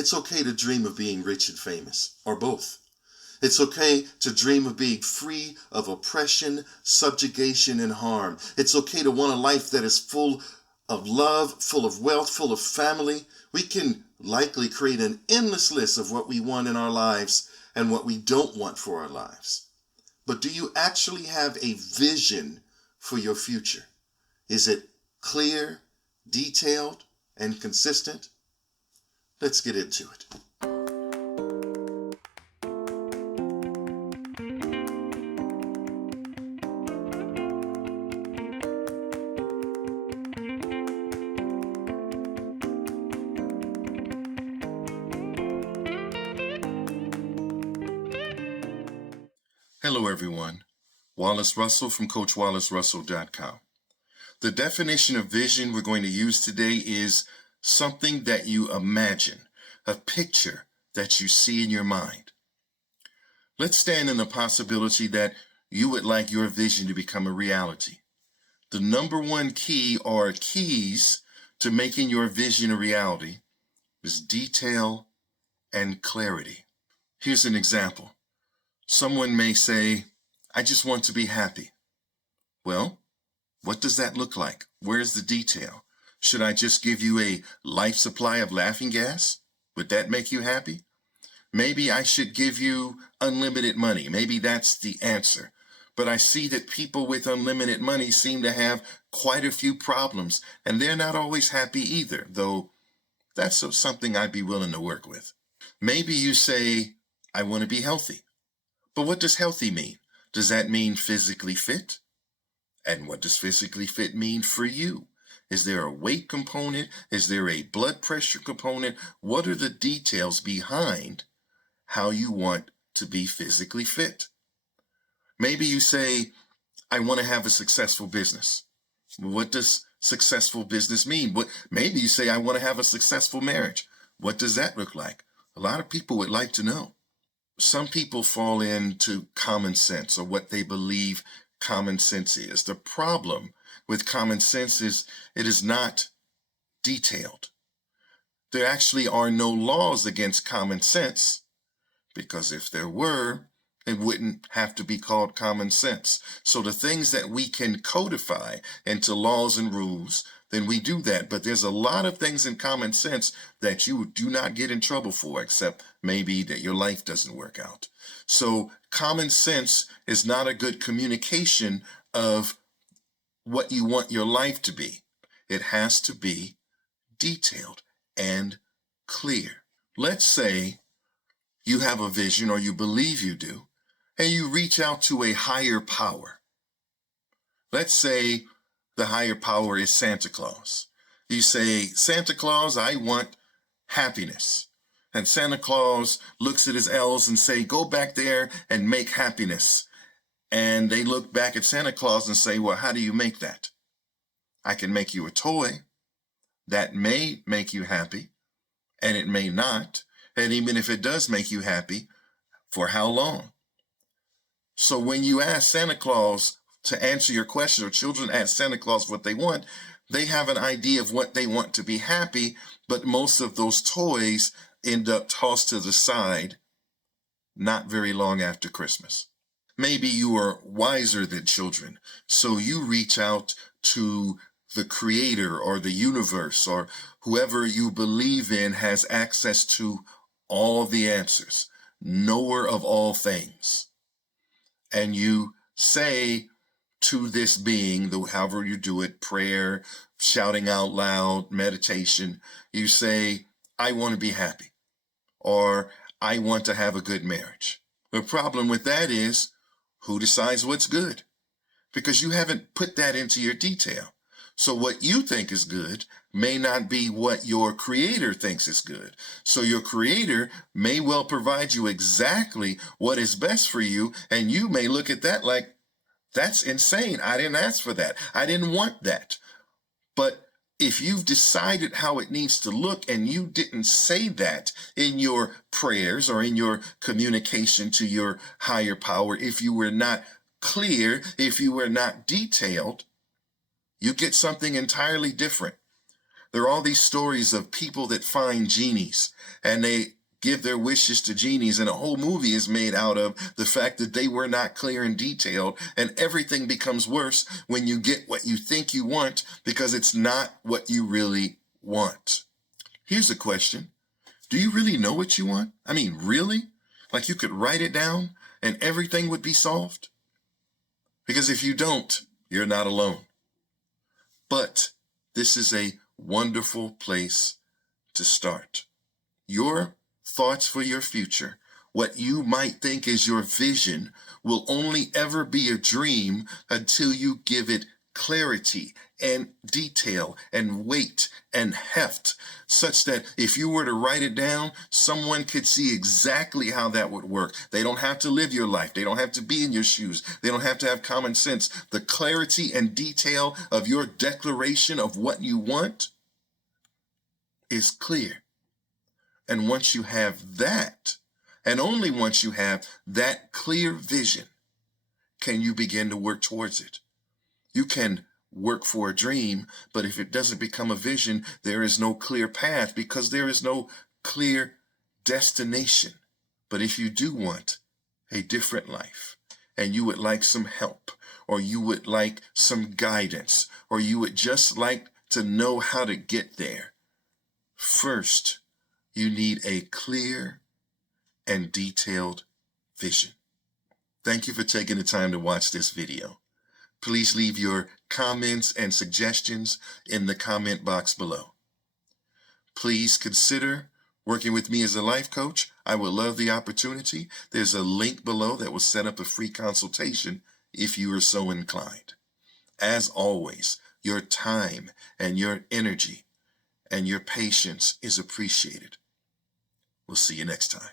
It's okay to dream of being rich and famous, or both. It's okay to dream of being free of oppression, subjugation, and harm. It's okay to want a life that is full of love, full of wealth, full of family. We can likely create an endless list of what we want in our lives and what we don't want for our lives. But do you actually have a vision for your future? Is it clear, detailed, and consistent? Let's get into it. Hello everyone, Wallace Russell from CoachWallaceRussell.com. The definition of vision we're going to use today is something that you imagine, a picture that you see in your mind. Let's stand in the possibility that you would like your vision to become a reality. The number one key or keys to making your vision a reality is detail and clarity. Here's an example. Someone may say, I just want to be happy. Well, what does that look like? Where's the detail? Should I just give you a life supply of laughing gas? Would that make you happy? Maybe I should give you unlimited money. Maybe that's the answer. But I see that people with unlimited money seem to have quite a few problems, and they're not always happy either, though that's something I'd be willing to work with. Maybe you say, I want to be healthy. But what does healthy mean? Does that mean physically fit? And what does physically fit mean for you? Is there a weight component? Is there a blood pressure component? What are the details behind how you want to be physically fit? Maybe you say, I want to have a successful business. What does successful business mean? Maybe you say, I want to have a successful marriage. What does that look like? A lot of people would like to know. Some people fall into common sense or what they believe common sense is. The problem with common sense is it is not detailed. There actually are no laws against common sense, because if there were, it wouldn't have to be called common sense. So the things that we can codify into laws and rules, then we do that. But there's a lot of things in common sense that you do not get in trouble for, except maybe that your life doesn't work out. So common sense is not a good communication of what you want your life to be. It has to be detailed and clear. Let's say you have a vision, or you believe you do, and you reach out to a higher power. Let's say the higher power is Santa Claus. You say, Santa Claus, I want happiness. And Santa Claus looks at his elves and say, go back there and make happiness. And they look back at Santa Claus and say, well, how do you make that? I can make you a toy that may make you happy, and it may not. And even if it does make you happy, for how long? So when you ask Santa Claus to answer your question, or children ask Santa Claus what they want, they have an idea of what they want to be happy, but most of those toys end up tossed to the side not very long after Christmas. Maybe you are wiser than children, so you reach out to the creator or the universe or whoever you believe in has access to all the answers, knower of all things. And you say to this being, however you do it, prayer, shouting out loud, meditation, you say, I want to be happy, or I want to have a good marriage. The problem with that is, who decides what's good? Because you haven't put that into your detail. So what you think is good may not be what your creator thinks is good. So your creator may well provide you exactly what is best for you, and you may look at that like, that's insane. I didn't ask for that. I didn't want that. But if you've decided how it needs to look and you didn't say that in your prayers or in your communication to your higher power, if you were not clear, if you were not detailed, you get something entirely different. There are all these stories of people that find genies and they give their wishes to genies, and a whole movie is made out of the fact that they were not clear and detailed, and everything becomes worse when you get what you think you want because it's not what you really want. Here's a question. Do you really know what you want? I mean, really? Like you could write it down and everything would be solved? Because if you don't, you're not alone. But this is a wonderful place to start. Your thoughts for your future, what you might think is your vision, will only ever be a dream until you give it clarity and detail and weight and heft, such that if you were to write it down, someone could see exactly how that would work. They don't have to live your life. They don't have to be in your shoes. They don't have to have common sense. The clarity and detail of your declaration of what you want is clear. And once you have that, and only once you have that clear vision, can you begin to work towards it. You can work for a dream, but if it doesn't become a vision, there is no clear path because there is no clear destination. But if you do want a different life, and you would like some help, or you would like some guidance, or you would just like to know how to get there, first, you need a clear and detailed vision. Thank you for taking the time to watch this video. Please leave your comments and suggestions in the comment box below. Please consider working with me as a life coach. I would love the opportunity. There's a link below that will set up a free consultation if you are so inclined. As always, your time and your energy and your patience is appreciated. We'll see you next time.